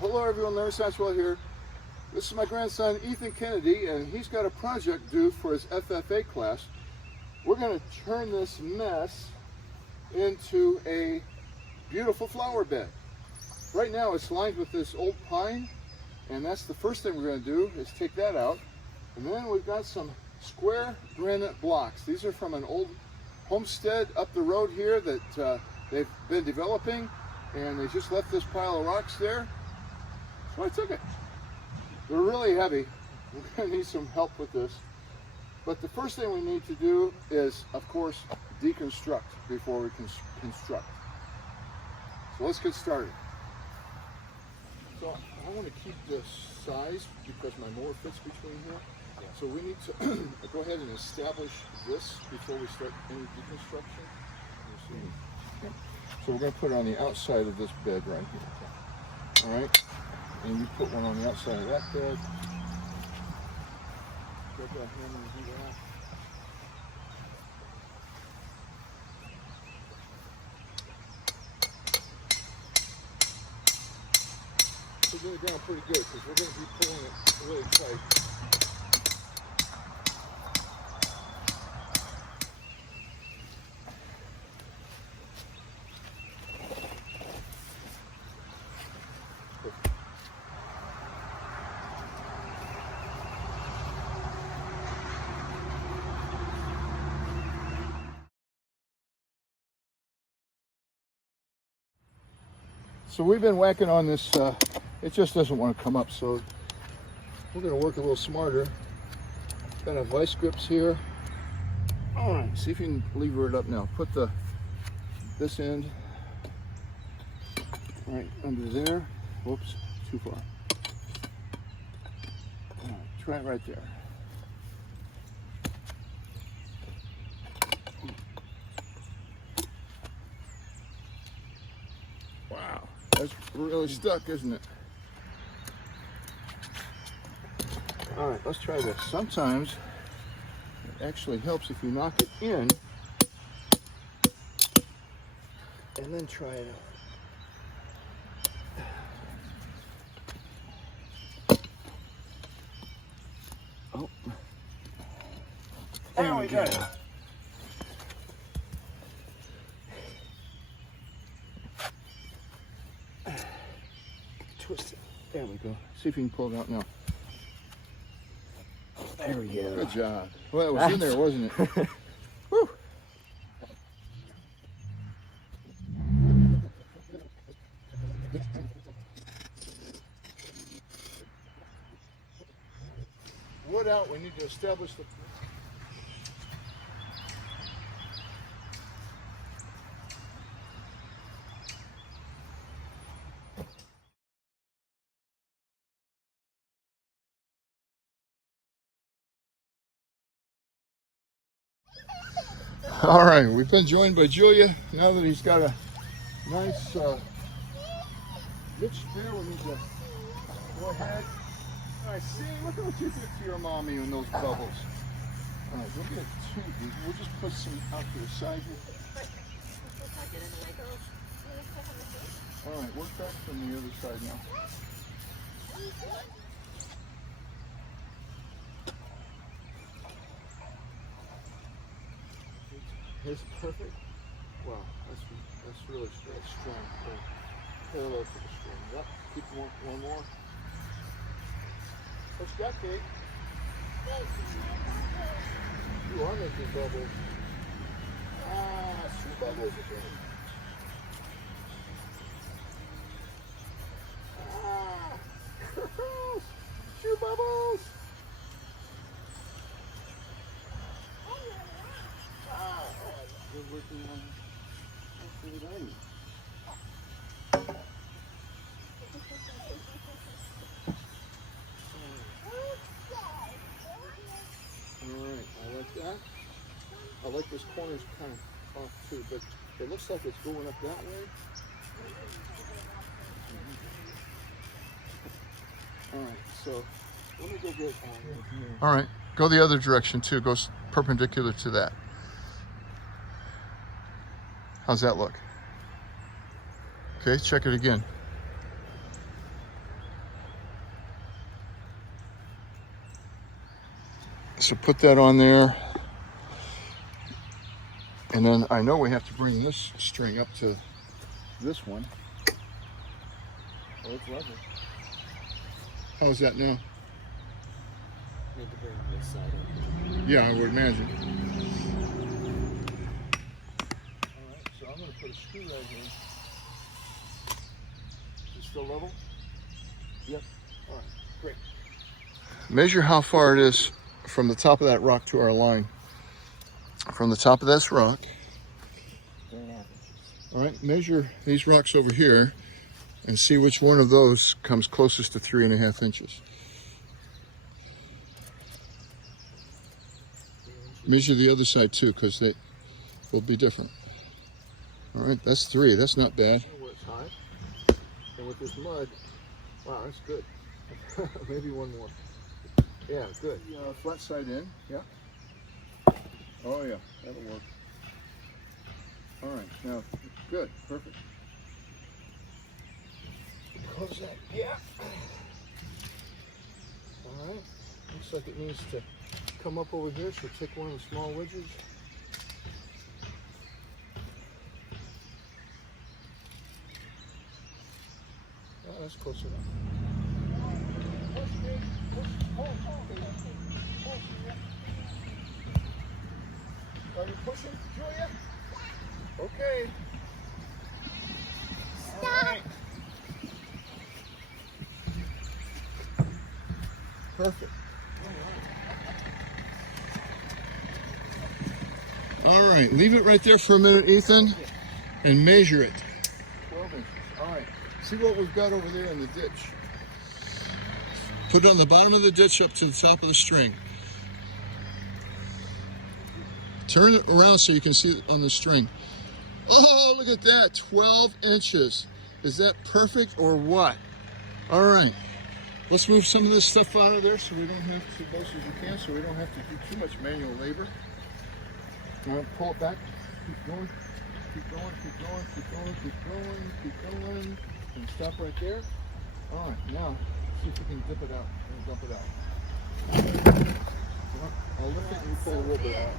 Hello everyone, Larry Satchwell here. This is my grandson Ethan Kennedy, and he's got a project due for his FFA class. We're going to turn this mess into a beautiful flower bed. Right now it's lined with this old pine, and that's the first thing we're going to do is take that out. And then we've got some square granite blocks. These are from an old homestead up the road here that they've been developing, and they just left this pile of rocks there. So I took it. They're really heavy. We're going to need some help with this. But the first thing we need to do is, of course, deconstruct before we can construct. So let's get started. So I want to keep this size because my mower fits between here. So we need to go ahead and establish this before we start any deconstruction. Okay. So we're going to put it on the outside of this bed right here. All right. And you put one on the outside of that bed. Grab that hammer and do that. So get it down pretty good because we're going to be pulling it really tight. So we've been whacking on this, it just doesn't want to come up, so we're going to work a little smarter. Got our vice grips here. All right, see if you can lever it up now. Put this end right under there. Whoops, too far. All right, try it right there. Wow. That's really stuck, isn't it? All right, let's try this. Sometimes it actually helps if you knock it in and then try it out. Oh. There we go. Twist it. There we go. See if you can pull it out now. There we go. Good job. Well, it was in there, wasn't it? Woo. Wood out, we need to establish the... All right, we've been joined by Julia. Now that he's got a nice niche there, we need to go ahead. All right, see, look at what you did to your mommy in those bubbles. All right, we'll get two. We'll just put some out to the side here. All right, work back from the other side now. Here's perfect. Wow, that's really strong. Parallel to the string. Yep. Keep one more. What you got, Kate? You are making bubbles. Ah, two bubbles again. Ah, two bubbles. We're working on the diamond. Alright, I like that. I like this corner's kind of off too, but it looks like it's going up that way. Alright, so let me go get Alright, go the other direction too. Go perpendicular to that. How's that look? Okay, check it again. So put that on there. And then I know we have to bring this string up to this one. Oh, it's level. How is that now? Need to bring this side up. Yeah, I would imagine. Alright, so I'm going to put a screw right here. Is it still level? Yep. Alright, great. Measure how far it is from the top of that rock to our line. From the top of this rock. 3.5 inches. Alright, measure these rocks over here and see which one of those comes closest to 3.5 inches. Measure the other side too, because they will be different. Alright, that's 3. That's not bad. It's high. And with this mud, wow, that's good. Maybe one more. Yeah, good. Flat side in, yeah. Oh yeah, that'll work. Alright, now, good, perfect. Close that gap. Alright, looks like it needs to come up over here, so take one of the small wedges. Oh, that's close enough. Are you pushing, Julia? Okay. Stop. Right. Perfect. All right, leave it right there for a minute, Ethan, and measure it. 12 inches. All right. See what we've got over there in the ditch. Put it on the bottom of the ditch up to the top of the string. Turn it around so you can see it on the string. Oh, look at that, 12 inches. Is that perfect or what? All right, let's move some of this stuff out of there so we don't have to, close as you can, so we don't have to do too much manual labor. All right, pull it back, keep going, keep going, keep going, keep going, keep going, keep going, and stop right there. All right, now, see if we can dip it out and dump it out. I'll lift it and you pull a little bit out.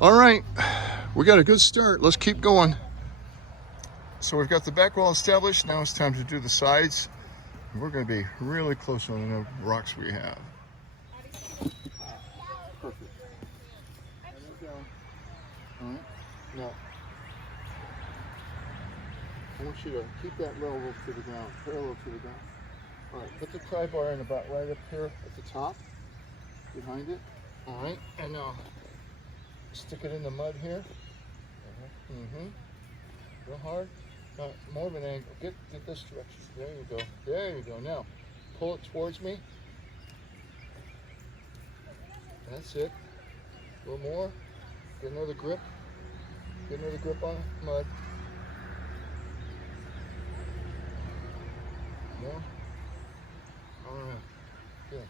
All right, we got a good start. Let's keep going. So we've got the back wall established. Now it's time to do the sides. We're going to be really close on the rocks we have. Perfect. All right. Now, I want you to keep that level to the ground, parallel to the ground. All right, put the pry bar in about right up here at the top, behind it. All right, and now stick it in the mud here. Real hard. Not more of an angle. Get this direction. There you go. There you go. Now, pull it towards me. That's it. A little more. Get another grip. Get another grip on mud. More. All right. Good.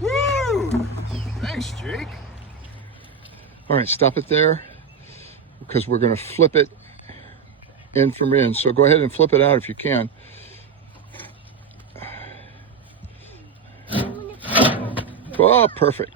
Woo! Thanks, Jake. All right, stop it there because we're going to flip it in from in. So go ahead and flip it out if you can. Oh, perfect.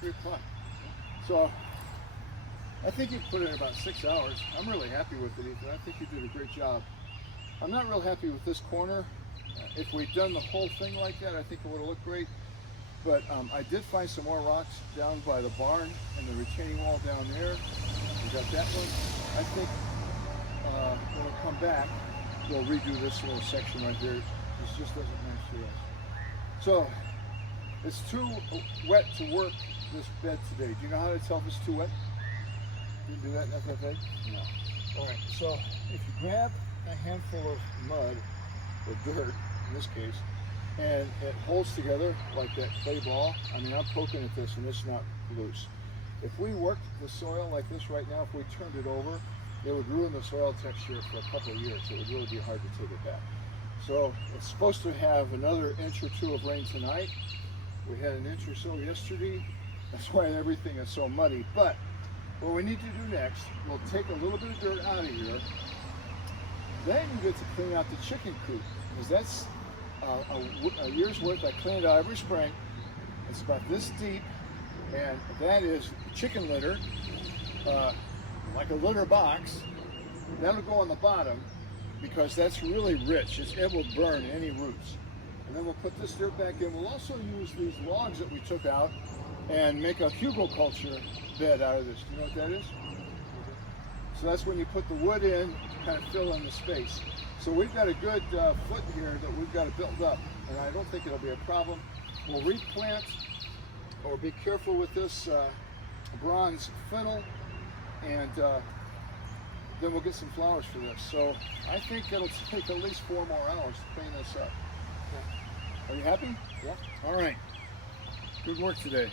3 o'clock. So I think you put it in about 6 hours. I'm really happy with it, Ethan. I think you did a great job. I'm not real happy with this corner. If we'd done the whole thing like that, I think it would have looked great. But I did find some more rocks down by the barn and the retaining wall down there. We got that one. I think when we come back, we'll redo this little section right here. This just doesn't match the rest. So it's too wet to work this bed today. Do you know how to tell if it's too wet? You do that in FFA? No. All right, so if you grab a handful of mud, or dirt in this case, and it holds together like that clay ball. I mean, I'm poking at this and it's not loose. If we worked the soil like this right now, if we turned it over, it would ruin the soil texture for a couple of years. It would really be hard to take it back. So it's supposed to have another inch or two of rain tonight. We had an inch or so yesterday. That's why everything is so muddy. But what we need to do next, we'll take a little bit of dirt out of here. Then you get to clean out the chicken coop, because that's a year's worth. I clean it out every spring. It's about this deep, and that is chicken litter, like a litter box. That'll go on the bottom because that's really rich. It will burn any roots. And then we'll put this dirt back in. We'll also use these logs that we took out and make a hugelkultur bed out of this. Do you know what that is? So that's when you put the wood in to kind of fill in the space. So we've got a good foot here that we've got to build up, and I don't think it'll be a problem. We'll replant, or be careful with this bronze fennel, and then we'll get some flowers for this. So I think it'll take at least 4 more hours to clean this up. Okay. Are you happy? Yeah. All right. Good work today.